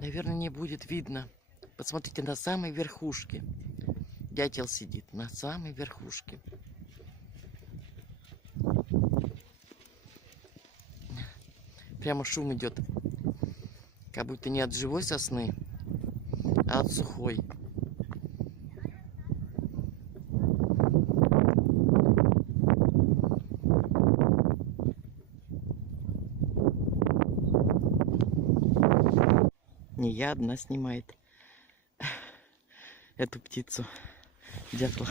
Наверное, не будет видно. Посмотрите, на самой верхушке. Дятел сидит на самой верхушке. Прямо шум идет. Как будто не от живой сосны, а от сухой. Не я одна снимает эту птицу, дятла.